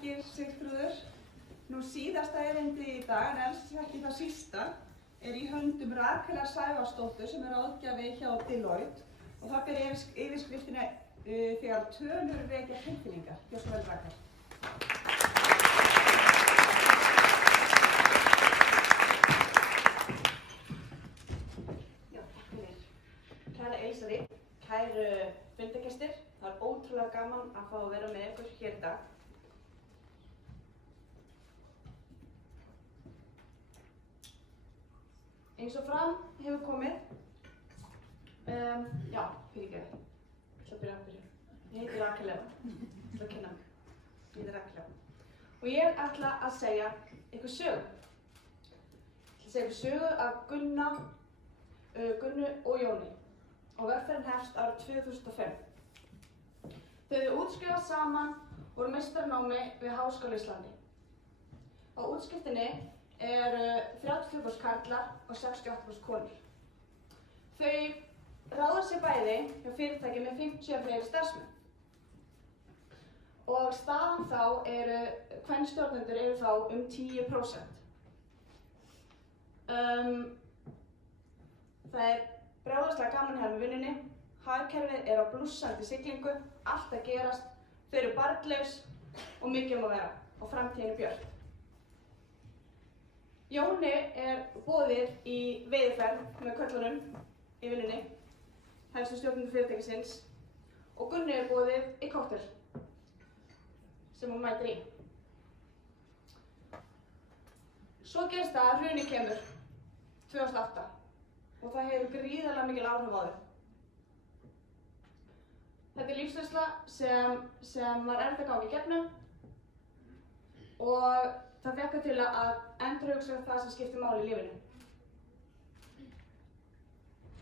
þakkir Sigþrúður. Nú síðasta erindi í dag, en alls ekki það sísta, í höndum Rakelar Sævarsdóttur sem ráðgjafi hjá Deloitte og það ber yfirskriftina þegar tölur vekja tilfinningar. Gjörðu svo vel, Rakel. Já, takk fyrir. Kæra Elísabet, kæru fundargestir, það ótrúlega gaman að fá að vera með ykkur hér í dag. Eins og fram hefur komið, já, fyrirgefðu, ég ætla að byrja að byrja. Ég heiti Rakel Eva, ég ætla að kynna mig. Ég heiti Rakel Eva. Og ég ætla að segja ykkur sögu. Ég ætla að segja ykkur sögu af Gunnu og Jóni. Og vegferðin hefst árið 2005. Þau höfðu útskrifast saman og voru meistaranámi við Háskóla Íslandi. Á útskriftinni 33% karlar og 68% konur. Þau ráða sér bæði hjá fyrirtæki með 50 fleiri starfsmenn. Og staðan þá kvenstjórnendur eru þá 10%. Það brjálæðislega gaman hér með vinnunni. Hagkerfið á blússandi siglingu, allt að gerast, þau eru barnlaus og mikið að vera og framtíðin björt. Jóni boðið í veiðiferð með körlunum í vinnunni, helstu stjórnendur fyrirtækisins, og Gunni boðið í kokteil sem hún mætir í. Svo gerist það að hrunið kemur 2008 og það hefur gríðarlega mikil áhrif á þau. Þetta lífsreynsla sem var erfitt að ganga í gegnum og það fékk þau til að endurhugsa það sem skiptir máli í lífinu.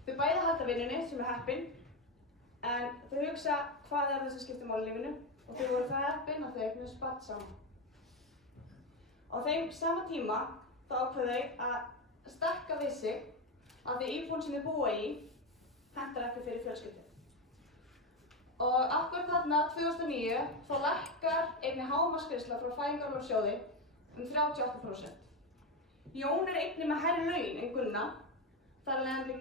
Þau bæði halda vinnunni sem heppin, en þau hugsa hvað það sem skiptir máli í lífinu og þau voru það heppin að þau eignuðust barn saman. Á þeim sama tíma þá ákveðu þau að stækka við sig af því íbúðin sem þau búa í hentar ekki fyrir fjölskyldu. Og akkúrat þarna 2009 þá lækkar einnig hámarksgreiðsla frá Fæðingarorlofssjóði 38%. Jón einnig með hærri laun en Gunna, þar af leiðandi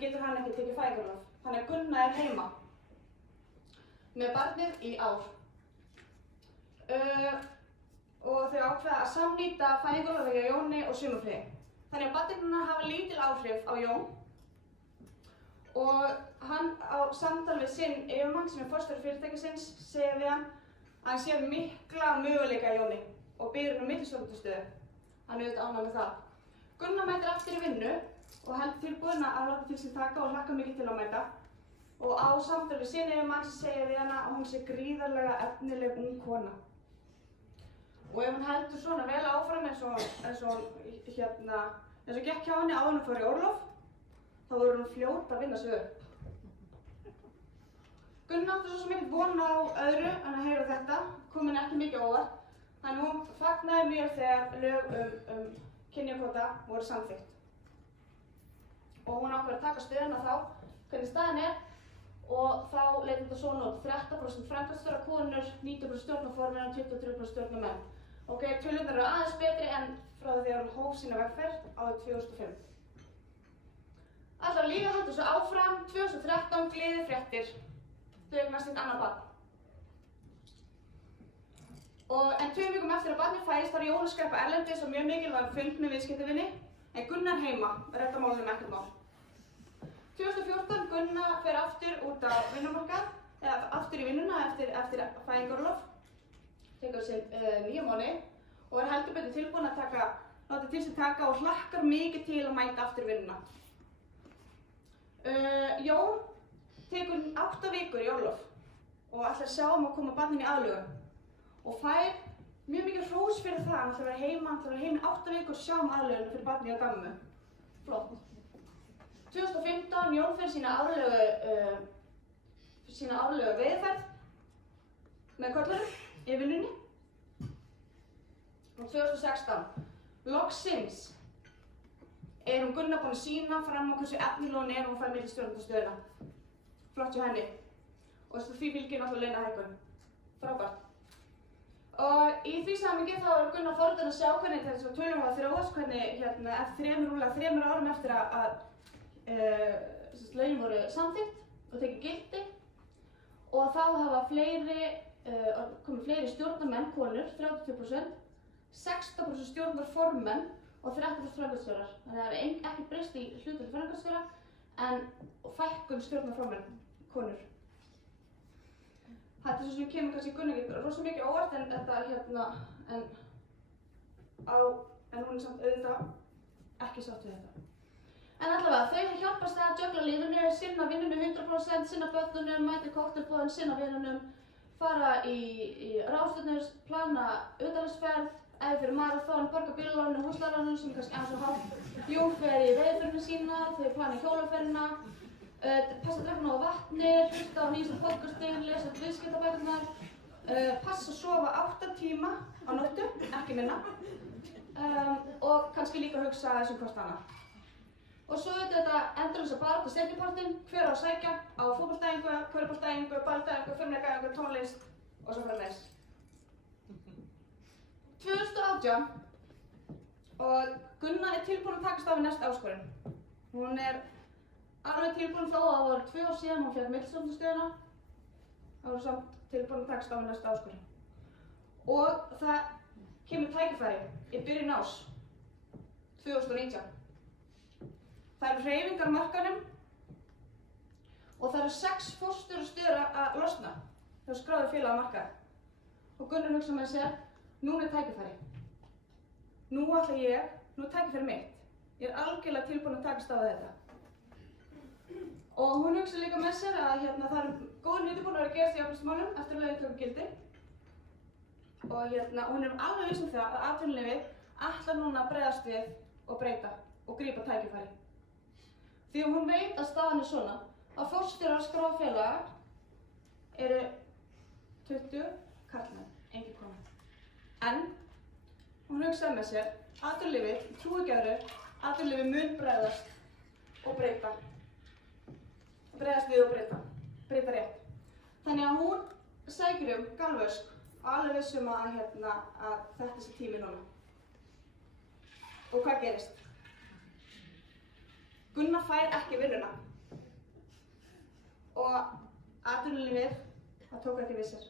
getur hann ekki tekið fæðingarorlof. Þannig að Gunna heima með barnið í ár. Og þau ákveða að samnýta fæðingarorlofið hjá Jóni og sumarfríi. Þannig að barnið hafa lítil áhrif á Jón og hann á samtal við sinn yfirmann sem forstjóri fyrirtækisins segir við hann að hann sé mikla möguleika í Jóni og biður hann millistjórnendastöðu. Hann auðvitað ánægður með það. Gunna mætir aftur í vinnu og heldur tilbúin að láta til sín taka og hlakkar mikið til að mæta. Og á samtal við sinn yfirmann segir við hana að hún sé gríðarlega efnileg ung kona. Og ef hún heldur svona vel áfram eins og gekk hjá henni áður en hún fór í orlof, þá verður hún fljót að vinna sig upp. Gunna átti svo sem ekkert von á öðru en að heyra þetta, kom henni ekki mikið á óvart, þannig hún fagnaði mjög þegar lög kynjakvóta voru samþykkt. Og hún ákveður að taka stöðuna þá, hvernig staðan og þá leit þetta svona út: 13% framkvæmdastjórar konur, 90% stjórnarformenn og 23% stjórnarmenn. Ok, tölurnar eru aðeins betri en frá þegar hún hóf sína vegferð árið 2005. Alltaf lífið heldur svo áfram, 2013 gleði fréttir. Þau eignast sitt annað barn. En 2 vikum eftir að barnið fæðist var Jón að skreppa erlendis og mjög mikilvæg fund með viðskiptavinni, en Gunnar heima redda málunum ekkert mál. 2014 Gunna fer aftur út á vinnumarkað, eða aftur í vinnuna eftir fæðingarorlof, tekur sér 9 mánuði og heldur betur tilbúin að láta til sig taka og hlakkar mikið til að mæta aftur í vinnuna. Jón tekur 8 vikur í orlof og ætlar að sjá að koma barninu í aðlögun og fær mjög mikið hrós fyrir það. Hann ætlar að vera heima í 8 vikur og sjá aðlögun fyrir barninu á gammu. Flott. 2015 Jón fer sína árlegu veiðiferð með körlunum í vinnunni. Og 2016 loksins hún Gunna búin að sýna fram á hversu efnileg hún og hún fær millistjórnendastöðuna. Flott hjá henni. Og því fylgir náttúrulega launahækkun. Frábært. Og í því samhengi þá er Gunnar forvitinn að sjá hvernig þessar tölur hafa þróast, hvernig eftir rúmlega 3 árum eftir að lögin voru samþykkt og tekið gildi, og þá hafa komið fleiri stjórnarmenn, konur, 32%, 16% stjórnarformenn og 30% framkvæmdastjórar. Þannig að það er ekki breyst í hlutfalli framkvæmdastjóra en fækkun stjórnarformenn, konur. Þetta er svo sem kemur kannski Gunnar ekki rosa mikið óvart en hún er samt auðvitað ekki sátt við þetta. En allavega, þau hjálpast að jögla lífinu, sinna vinnunum 100%, sinna börnunum, mæta í kokteilboðin, sinna vinunum, fara í ráðstefnur, plana utanlandsferð, æfa fyrir maraþon, borga bílalánum, húslánum sem kannski aðeins og hálf. Jón fer í veiðferðina sína, þau plana hjólaferðina, passa að drekka nóg vatni, hlusta á nýjasta podcastin, lesa viðskiptabækurnar, passa að sofa 8 tíma á nóttu, ekki minna, og kannski líka hugsa þessum hvort annað. Og svo þetta endalaust að baráttu seinnipartinn, hver á að sækja á fótboltaæfingu, körfuboltaæfingu, bardagæfingu, fimleikaæfingu, tónlist og svo framvegis. 2018 og Gunnar er tilbúin að takast á við næsta áskorun. Hún er alveg tilbúin þó að það voru 2 ár síðan hún fékk miðstjórnarstöðuna. Það voru samt tilbúin að takast á við næsta áskorun. Og það kemur tækifæri í byrjun árs 2019. Það eru hreyfingar á markaðnum og það eru 6 forstjórastöður að losna hjá skráðu félag á markaði. Og Gunnar hugsa með sér, núna er tækifæri. Nú ætla ég, nú er tækifæri mitt. Ég er algjörlega tilbúin að takast á við þetta. Og hún hugsa líka með sér að það eru góðir hlutir búin að vera að gerast í jafnréttismálum eftir að lögin tóku gildi. Og hún er alveg viss um það að atvinnulífið ætlar núna að bregðast við og breyta og grípa tækifæri. Því að hún veit að staðan er svona að forstjórar skráðra félaga eru 20 karlmenn, engin kona. En hún hugsaði með sér, atvinnulífið, trúi ekki öðru, atvinnulífið mun bregðast og breyta. Bregðast við og breyta rétt. Þannig að hún sækir galvösk og alveg viss að þetta sé tími núna. Og hvað gerist? Gunnar fær ekki vinnuna og atvinnulífið, það tók ekki við sér.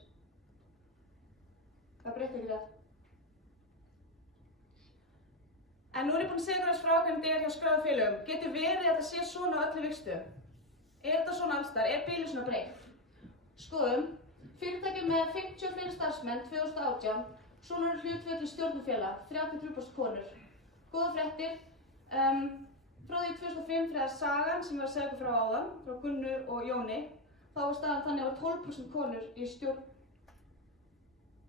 Það breytti ekki rétt. En nú er ég búin að segja hvernig frá hvernig þetta er hjá skráðu félögum. Getur verið að þetta sé svona á öllu vígstöðum? Er þetta svona alls staðar? Er bilið svona breytt? Skoðum, fyrirtæki með 54 starfsmenn 2018, svona eru hlutföll í stjórnarfélag, 33% konur. Góða fréttir. Frá því 2005 þegar Sagan, sem ég var að segja ykkur frá áðan, frá Gunnu og Jóni, þá var staðan þannig að það var 12% konur í stjórn.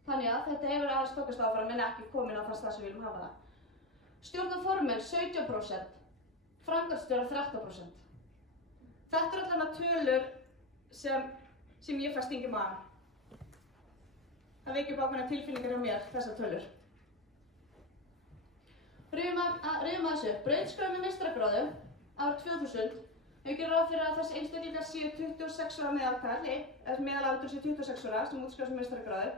Þannig að þetta hefur aðeins tókast áfram en ekki komin á þann stað sem við viljum hafa það. Stjórnarformenn 17%, framkvæmdastjórar 13%. Þetta eru allavega tölur sem ég fæ sting í magann. Það veikir upp ákveðnar tilfinningar hjá mér, þessar tölur. Rifjum aðeins upp. Brautskráð með meistaragráðu árið 2000. Við gerum ráð fyrir að þessi einstaklingar séu 26 ára meðaltal, eða meðalaldur séu 26 ára sem útskrifast með meistaragráðu.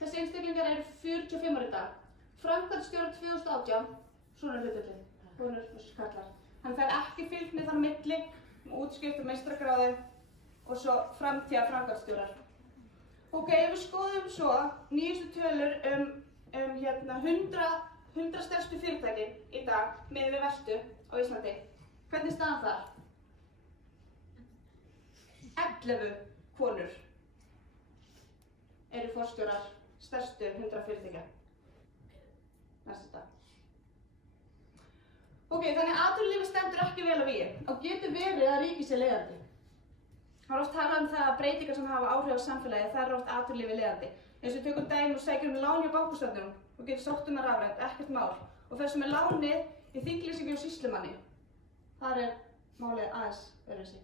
Þessi einstaklingar eru 45 ára í dag. Framkvæmdastjórar 2018, svona er hlutfallið, konur versus karlar. Hann fær ekki fylgni þar á milli útskrift og meistaragráðu og svo framtíðar framkvæmdastjórar. Ok, ef við skoðum svo nýjustu tölur 100 stærstu fyrirtækin í dag með við veltu á Íslandi. Hvernig staðan þar? 11 konur eru forstjórar stærstu 100 fyrirtækja. Næsta dag. Ok, þannig að atvinnulífið stendur ekki vel á vígi og getur verið að ríkið sé leiðandi. Það er oft talað það að breytingar sem hafa áhrif á samfélagið, það er oft atvinnulífið leiðandi. Eins og við tökum dæmi og sækjum lán hjá bankastofnunum og getur sótt rafrænt, ekkert mál. Og fer sem lánið í þinglýsingu hjá sýslumanni. Þar er málið aðeins öðruvísi.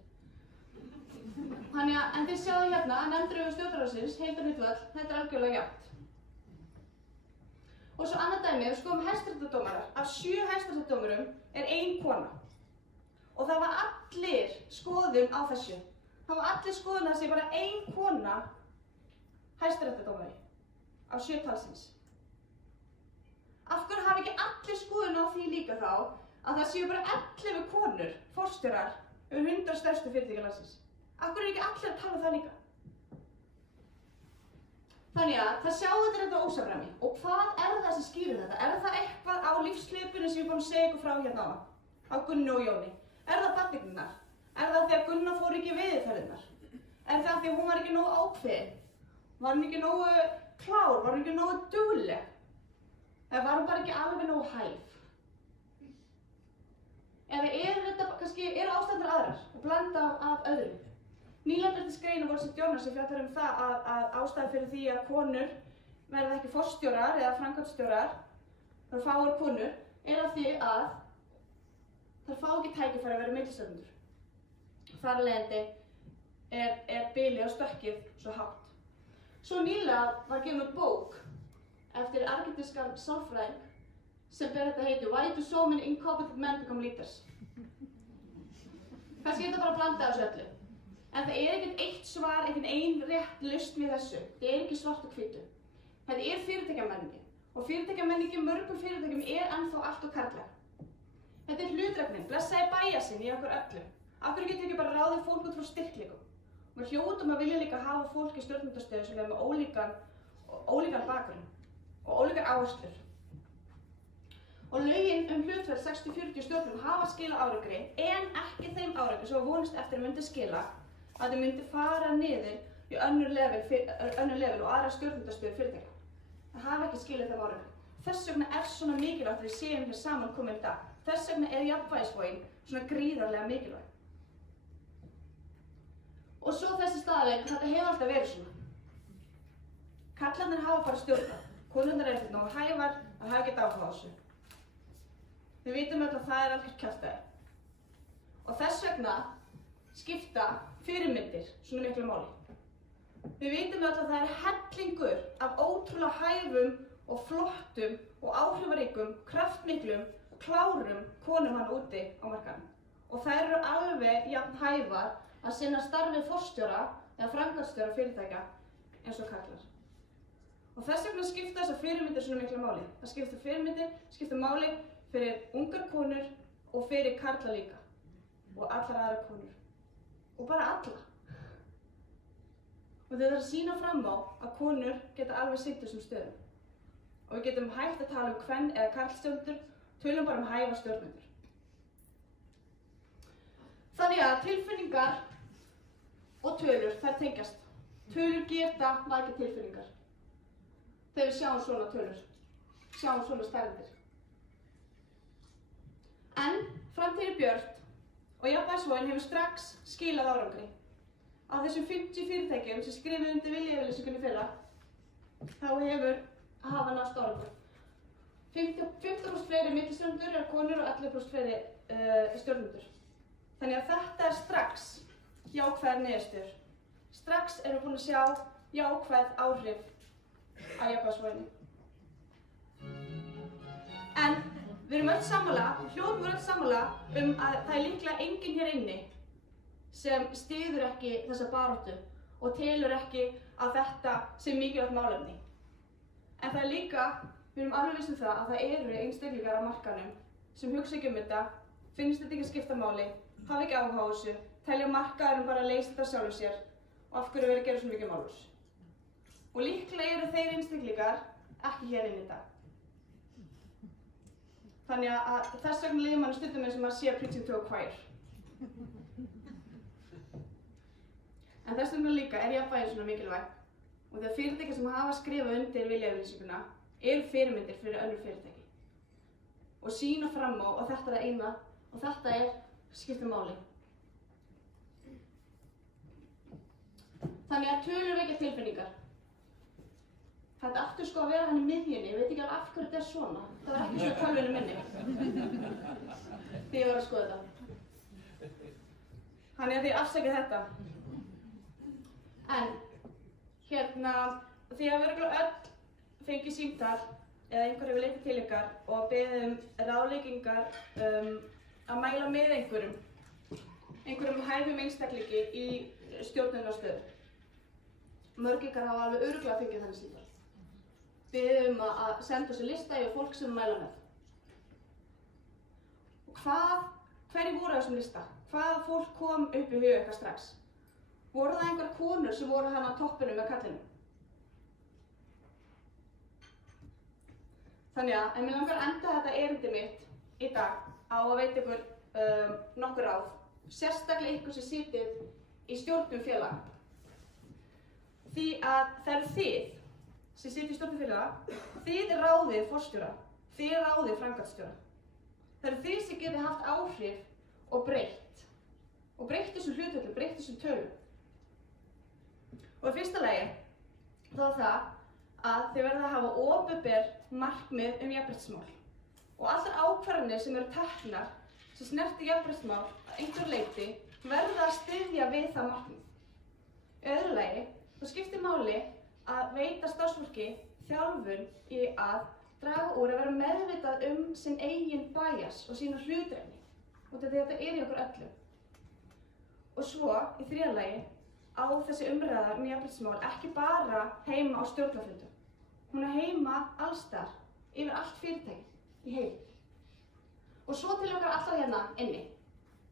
En þið sjáðu hérna að nefndröfum stjórnarráðsins, heildarhlutfall, þetta er algjörlega jafnt. Og svo annað dæmi, við skoðum hæstaréttardómarar. Af 7 hæstaréttardómurum er 1 kona. Og það var allir skoðun á þessu. Það var allir skoðun að það sé bara 1 kona hæstaréttardómari. af 7 talsins. Af hverju hafa ekki allir skoðun á því líka þá að það séu bara 11 konur forstjórar yfir 100 stærstu fyrirtækja landsins? Af hverju eru ekki allir að tala um það líka? Þannig að það sjáu þetta ósamræmi. Og hvað er það sem skýrir þetta? Er það eitthvað á lífshlaupunni sem ég er búin að segja ykkur frá hérna áðan? Á Gunnu og Jóni? Er það barneignirnar? Er það því að Gunna fór ekki í veiðiferðirnar? Er það því að hún var ekki nógu ákveðin? Var hún ekki nógu klár? Var hún ekki nógu dugleg? Eða var hún bara ekki alveg nógu hæf? Eða eru ástæður aðrar og blanda af öðrum? Nýlega birtist grein á Wall Street Journal sem fjallar það að ástæðan fyrir því að konur verða ekki forstjórar eða framkvæmdastjórar, það fáar konur, er af því að þær fá ekki tækifæri að vera millistjórnendur. Þar af leiðandi er bilið á stökkið svo hátt. Svo nýlega var gefin út bók eftir argentískan sálfræðing sem ber þetta heiti Why do so many incompetent men become leaders? Kannski þetta bara að blanda þessu öllu. En það er ekkert eitt svar, ekkert ein rétt lausn við þessu. Það er ekki svart og hvítu. Þetta er fyrirtækjamenningi. Og fyrirtækjamenningi mörgum fyrirtækjum er ennþá allt og karlleg. Þetta er hlutdrægnin, blessaði bæjasinn í okkur öllu. Af hverju getum við ekki bara ráðið fólk út frá styrkleikum? Við hljótum að vilja líka hafa fólk í stjórnendastöðu sem er með ólíkan bakgrunn og ólíkar áherslur. Og lögin hlutverð 60-40 stjórnum hafa skilað árangri en ekki þeim árangri sem var vonast eftir myndi skila að þau myndi fara niður í önnur level og aðra stjórnendastöður fyrirtækja. Það hafa ekki skilað þeim árangri. Þess vegna er svona mikilvægt að við séum hér saman komin í dag. Þess vegna er jafnvægisvogin svona gríðarlega mikilvæg. Og svo þessi staðreynd, þetta hefur alltaf verið svona. Karlarnir hafa bara stjórnað. Konurnar eru ekkert nógu hæfar að hafa ekkert áhuga á þessu. Við vitum öll að það er algjört kjaftæði. Og þess vegna skipta fyrirmyndir svona miklu máli. Við vitum öll að það er hellingur af ótrúlega hæfum og flottum og áhrifaríkum, kraftmiklum, klárum konum hann úti á markaðnum. Og þær eru alveg jafn hæfar að sinna starfi forstjóra eða framkvæmdastjóra fyrirtækja eins og karlar. Og þess vegna skipta þessar fyrirmyndir svona miklu máli. Það skipta máli fyrir ungar konur og fyrir karla líka. Og allar aðrar konur. Og bara alla. Og þau þarf að sýna fram á að konur geta alveg sinnt þessum stöðum. Og við getum hægt að tala um kven- eða karlstjórnendur, tölum bara um hæfa stjórnendur. Þannig að tilfinningar og tölur, þær tengjast. Tölur geta vakið tilfinningar. Þegar við sjáum svona tölur, sjáum svona staðreyndir. En framtíð er björt og jafnvægisvogin hefur strax skilað árangri. Af þessum 50 fyrirtækjum sem skrifuðu undir viljayfirlýsingunni í fyrra, þá hafa náðst árangur. 15% fleiri millistjórnendur eru konur og 11% fleiri stjórnendur. Þannig að þetta er strax jákvæðar niðurstöður. Strax erum við búin að sjá jákvæð áhrif á jafnvægisvoginni. En við erum öll sammála, hljótum öll sammála að það er líklega enginn hér inni sem styður ekki þessa baráttu og telur ekki að þetta sé mikilvægt málefni. En það er líka, við erum alveg viss um það að það eru einstaklingar á markaðnum sem hugsa ekki um þetta, finnst þetta ekki skipta máli, hafa ekki áhuga á þessu, telja markaðurinn bara að leysa þetta sjálfum sér og af hverju verið að gera svo mikið mál úr þessu. Og líklega eru þeir einstaklingar ekki hér inni í dag. Þannig að þess vegna líður manni stundum eins og maður sé preaching to a choir. En þess vegna líka er jafnvægið svona mikilvægt og þegar fyrirtæki sem hafa skrifað undir viljayfirlýsinguna eru fyrirmyndir fyrir önnur fyrirtæki og sýna fram á og þetta er það eina og þetta skiptir máli. Þannig að tölur vekja tilfinningar. Þetta aftur sko að vera hann í miðjunni, ég veit ekki alveg af hverju þetta er svona. Það var ekki svona tölvunni minni. Þegar ég var að skoða þetta. Þannig að þið afsækið þetta. En því að við erum öll fengið símtal eða einhver hefur leitað til ykkar og beðið ráðleggingar að mæla með einhverjum hæfum einstaklingi í stjórnunarstöðu. Mörg ykkar hafa alveg örugglega fengið þannig símtal. biðjum að senda þessu lista yfir fólk sem mæla með. Og hverju voru á þessum lista? Hvaða fólk kom upp í hug eitthvað strax? Voru það einhverjar konur sem voru hann á toppinu með kallinu? Þannig að mig langar að enda þetta erindi mitt í dag á að veita ykkur nokkur ráð, sérstaklega ykkur sem sitið í stjórnum félaga. Því að það eru þið sem sitið í stjórnum félaga, þið ráðið forstjóra, þið ráðið framkvæmdastjóra. Það eru þið sem getið haft áhrif og breytt þessum hlutföllum, breytt þessum tölum. Og í fyrsta lagi þá er það að þið verða að hafa opinber markmið jafnréttismál. Og allar ákvarðanir sem eru teknar sem snerti jafnréttismál að einhverju leyti verða að styðja við það markmið. Í öðru lagi þá skiptir máli að veita starfsfólki þjálfun í að draga úr að vera meðvitað sinn eigin bias og sína hlutdrægni. Og þetta er í okkur öllum. Og svo, í þriðja lagi, á þessi umræða jafnréttismál ekki bara heima á stjórnarfundum. Hún er heima alls staðar, yfir allt fyrirtæki í heild. Og svo til okkar allra hérna inni.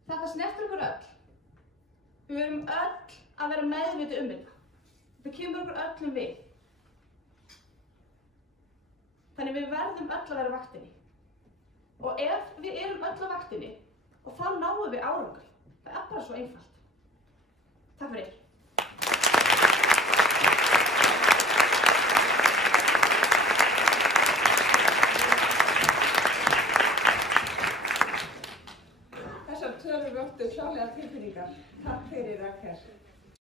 Þetta snertir okkur öll. Við verum öll að vera meðvituð þetta. Þetta kemur okkur öllum við. Þannig við verðum öll að vera á vaktinni. Og ef við erum öll á vaktinni, og þá náum við árangur. Það er bara svo einfalt.